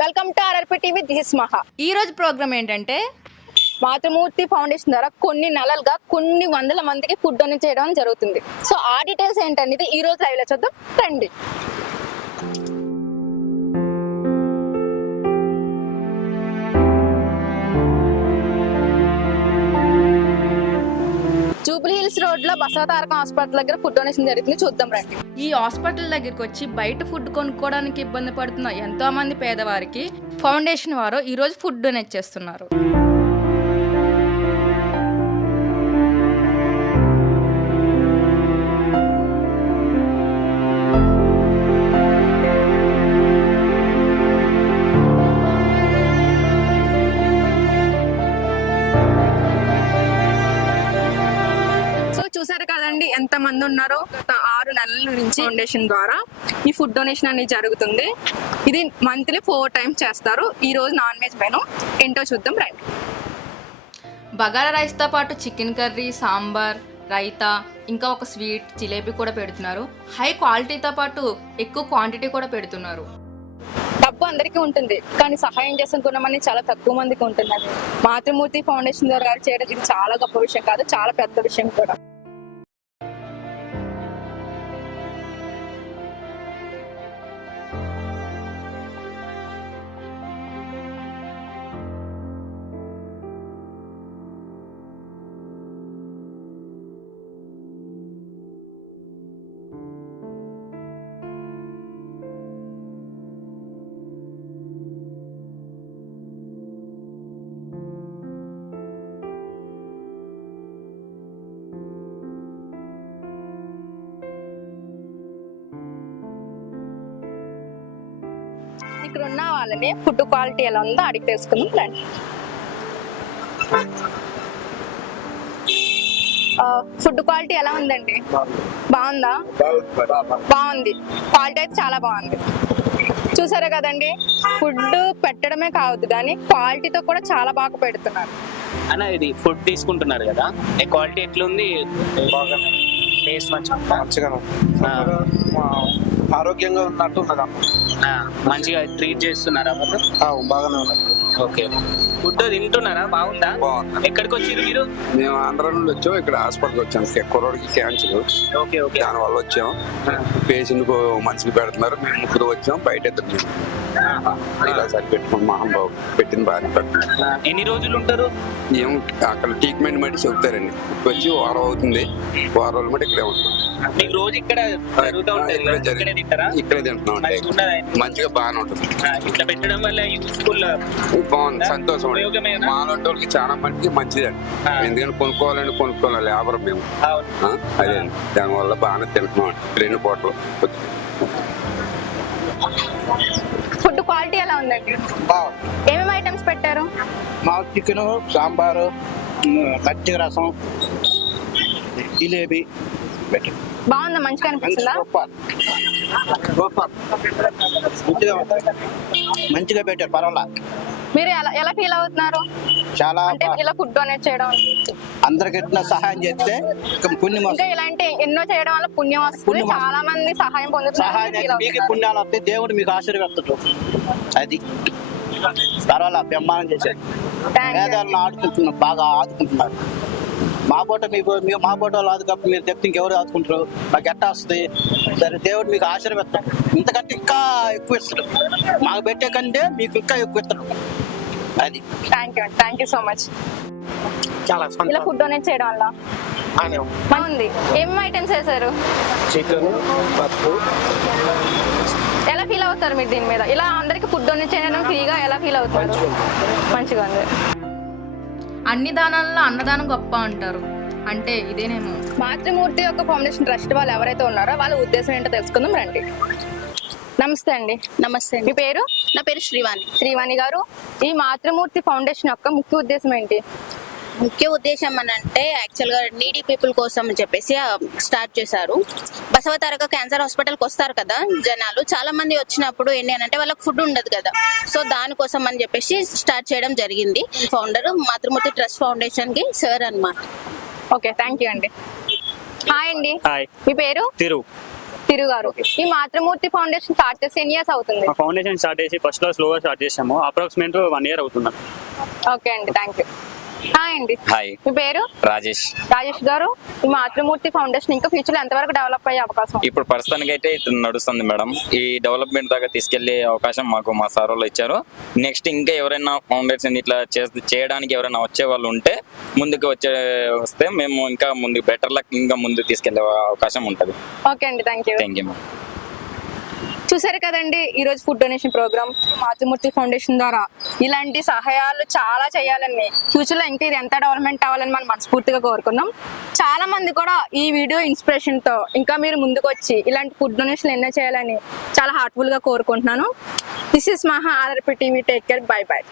Welcome to ఆర్ఆర్పీ TV. This is మహా. ఈ రోజు ప్రోగ్రామ్ ఏంటంటే మాతృమూర్తి ఫౌండేషన్ ద్వారా కొన్ని నెలలుగా కొన్ని వందల మందికి ఫుడ్ డొనేట్ చేయడం జరుగుతుంది. సో ఆ డీటెయిల్స్ ఏంటనేది ఈ రోజు లైవ్ లో చూద్దాం రండి. జూబ్లీ హిల్స్ రోడ్ లో బసవతారకం హాస్పిటల్ దగ్గర ఫుడ్ డొనేషన్ జరుగుతుంది, చూద్దాం రండి. ఈ హాస్పిటల్ దగ్గరికి వచ్చి బయట ఫుడ్ కొనుక్కోవడానికి ఇబ్బంది పడుతున్న ఎంతో మంది పేదవారికి ఫౌండేషన్ వారు ఈ రోజు ఫుడ్ డొనేట్ చేస్తున్నారు. చూసారు కదండి ఎంత మంది ఉన్నారో. గత 6 నెలల నుంచి ఫౌండేషన్ ద్వారా ఈ ఫుడ్ డొనేషన్ అనేది జరుగుతుంది. ఇది మంత్లీ 4 times చేస్తారు. ఈ రోజు నాన్ వెజ్ మెనూ ఏంటో చూద్దాం రండి. బగారా రైస్తో పాటు చికెన్ కర్రీ, సాంబార్, రైతా, ఇంకా ఒక స్వీట్, జిలేబీ కూడా పెడుతున్నారు. హై క్వాలిటీతో పాటు ఎక్కువ క్వాంటిటీ కూడా పెడుతున్నారు. డబ్బు అందరికీ ఉంటుంది, కానీ సహాయం చేసుకున్నామని చాలా తక్కువ మందికి ఉంటున్నది. మాతృమూర్తి ఫౌండేషన్ ద్వారా చేయడం ఇది చాలా గొప్ప విషయం కాదు, చాలా పెద్ద విషయం కూడా. ఇక్కడ ఉన్న వాళ్ళని ఫుడ్ క్వాలిటీ ఎలా ఉందో అడిగి తెలుసుకుందాం రండి. ఫుడ్ క్వాలిటీ ఎలా ఉందండి? బాగుందా? బాగుంది. క్వాలిటీ అయితే చాలా బాగుంది. చూసారా కదండి, ఫుడ్ పెట్టడమే కావద్దు కానీ క్వాలిటీతో కూడా చాలా బాగా పెడుతున్నారు. అన్న ఇది ఫుడ్ తీసుకుంటున్నారు కదా, క్వాలిటీ ఎట్లుంది? టేస్ట్ మంచిగా ఆరోగ్యంగా ఉన్నట్టు ఉన్నదా? మంచిగా ట్రీట్ చేస్తున్నారా? బాగానే ఉన్నది. ఓకే, ఫుడ్ తింటున్నారా? బాగుందా? ఎక్కడికి వచ్చారు మీరు? మేము ఆంధ్ర నుండి వచ్చాం, ఇక్కడ హాస్పిటల్కి వచ్చాం. కుర్రోడికి క్యాన్సర్, ఓకే ఓకే, దాని వల్ల వచ్చాం. పేషెంట్ కు మంచిగా పెడుతున్నారు. మేము 3 వచ్చాం, బయట 2 ఇలా సరి పెట్టుకుని మహాబాబు పెట్టిన బాగా పెట్టుకున్నాం. ఎన్ని రోజులు ఉంటారు? ఏం అక్కడ ట్రీట్మెంట్ బట్టి చెప్తారండి. వచ్చి వారం అవుతుంది, వారం రోజులు బట్టి ఇక్కడే ఉంటాం. మీకు రోజు ఇక్కడ ఇక్కడే తింటున్నాం. మంచిగా బాగానే ఉంటుంది. ఇట్లా పెట్టడం వల్ల యూస్ఫుల్, బాగుంది, సంతోషం. మాలాంటి చాలా మందికి మంచిది అండి. ఎందుకంటే కొనుక్కోవాలి వ్యాపారం మేము. అదే దానివల్ల బాగానే తింటున్నాం 2 పూటలు. ఫుడ్ క్వాలిటీ ఎలా ఉందండి? ఏమేమి ఐటమ్స్ పెట్టారు? మా చికెన్, సాంబారు, మజ్జిగ రసం, జిలేబీ పెట్టారు. బాగుందా? మంచిగా అనిపిస్తుందా? మంచిగా పెట్టారు, పర్వాలా. మీరు ఎలా ఫీల్ అవుతున్నారు? చాలా అంటే ఇలా ఫుడ్ డొనేట్ చేయడం, అందరికి ఎట్లా సహాయం చేస్తే పుణ్యం ఇంకా ఇలాంటి ఎన్నో చేయడం వల్ల పుణ్యం వస్తుంది. చాలా మంది సహాయం పొందుతున్నారు. మీకు పుణ్యాలు వస్తే దేవుడు మీకు ఆశీర్వదిస్తాడు. అది పర్వాలా, బ్రహ్మాండం చేశారు. పేదలను ఆడుకుంటున్నారు, బాగా ఆదుకుంటున్నారు. మా పూట మా పూట వాళ్ళు ఆదుకప్పుడు మీరు చెప్తే ఇంకెవరు ఆదుకుంటారు? మాకు ఎట్టా వస్తుంది? సరే, దేవుడు మీకు ఆశీర్వదిస్తాడు. ఇంతకంటే ఇంకా ఎక్కువ ఇస్తాడు. మాకు పెట్టే కంటే మీకు ఇంకా ఎక్కువ ఇస్తాడు. అది థ్యాంక్ యూ సో మచ్. చాలా ఇలా ఫుడ్ డొనేట్ చేయడం వల్ల బాగుంది. ఏమేమి ఐటమ్స్ వేసారు? చికెన్, పప్పు. ఎలా ఫీల్ అవుతారు మీరు దీని మీద? ఇలా అందరికి ఫుడ్ డొనేట్ చేయడం ఫ్రీగా ఎలా ఫీల్ అవుతారు? మంచిగా ఉంది. అన్ని దానాల్లో అన్నదానం గొప్ప అంటారు, అంటే ఇదేనేమో. మాతృమూర్తి యొక్క ఫౌండేషన్ ట్రస్ట్ వాళ్ళు ఎవరైతే ఉన్నారో వాళ్ళ ఉద్దేశం ఏంటో తెలుసుకుందాం రండి. నమస్తే అండి. నమస్తే మీ పేరు? నా పేరు శ్రీవాణి. శ్రీవాణి గారు, ఈ మాతృమూర్తి ఫౌండేషన్ యొక్క ముఖ్య ఉద్దేశం ఏంటి? ముఖ్య ఉద్దేశం అని అంటే యాక్చువల్గా నీడీ పీపుల్ కోసం అని చెప్పేసి స్టార్ట్ చేశారు. బసవతారక క్యాన్సర్ హాస్పిటల్కి వస్తారు కదా జనాలు, చాలా మంది వచ్చినప్పుడు ఏంటి అని అంటే వాళ్ళకి ఫుడ్ ఉండదు కదా. సో దానికోసం అని చెప్పేసి స్టార్ట్ చేయడం జరిగింది. ఫౌండర్ మాతృమూర్తి ట్రస్ట్ ఫౌండేషన్ కి సార్ అన్నమాట. ఓకే, థ్యాంక్ యూ అండి. హాయ్ అండి. హాయ్. మీ పేరు? తిరు గారు. ఈ మాతృమూర్తి ఫౌండేషన్ స్టార్ట్ చేసి ఎన్ని ఇయర్స్ అవుతుంది? మా ఫౌండేషన్ స్టార్ట్ చేసి ఫస్ట్ లో స్లోగా స్టార్ట్ చేసాము, అప్రాక్సిమేట్ 1 year అవుతున్నాం. ఓకే అండి, థ్యాంక్ యూ. హాయ్ అండి, హాయ్, మీ పేరు? రాజేష్. రాజేష్ గారు, ఈ మాతృమూర్తి ఫౌండేషన్ ఇంకా ఫ్యూచర్ లో ఎంతవరకు డెవలప్ అయ్యే అవకాశం? ఇప్పుడు ప్రస్తుతానికి అయితే ఇది నడుస్తుంది మేడం. ఈ డెవలప్మెంట్ దాకా తీసుకెళ్లే అవకాశం మాకు మా సార్ వాళ్ళు ఇచ్చారు. నెక్స్ట్ ఇంకా ఎవరైనా ఫౌండేషన్ ఇట్లా చేయడానికి ఎవరైనా వచ్చే వాళ్ళు ఉంటే ముందుకు వస్తే మేము ఇంకా ముందు బెటర్ లక్ ఇంకా ముందుకు తీసుకెళ్లే అవకాశం ఉంటుంది. ఓకే అండి, thank you. Thank you madam. చూసారు కదండి, ఈ రోజు ఫుడ్ డొనేషన్ ప్రోగ్రామ్ మాతృమూర్తి ఫౌండేషన్ ద్వారా ఇలాంటి సహాయాలు చాలా చేయాలని, ఫ్యూచర్ లో ఇంకా ఇది ఎంత డెవలప్మెంట్ అవ్వాలని మనం మనస్ఫూర్తిగా కోరుకుందాం. చాలా మంది కూడా ఈ వీడియో ఇన్స్పిరేషన్ తో ఇంకా మీరు ముందుకు వచ్చి ఇలాంటి ఫుడ్ డొనేషన్ ఎన్నో చేయాలని చాలా హార్ట్ఫుల్ గా కోరుకుంటున్నాను. దిస్ ఇస్ మహా RRP TV. Take care, by by.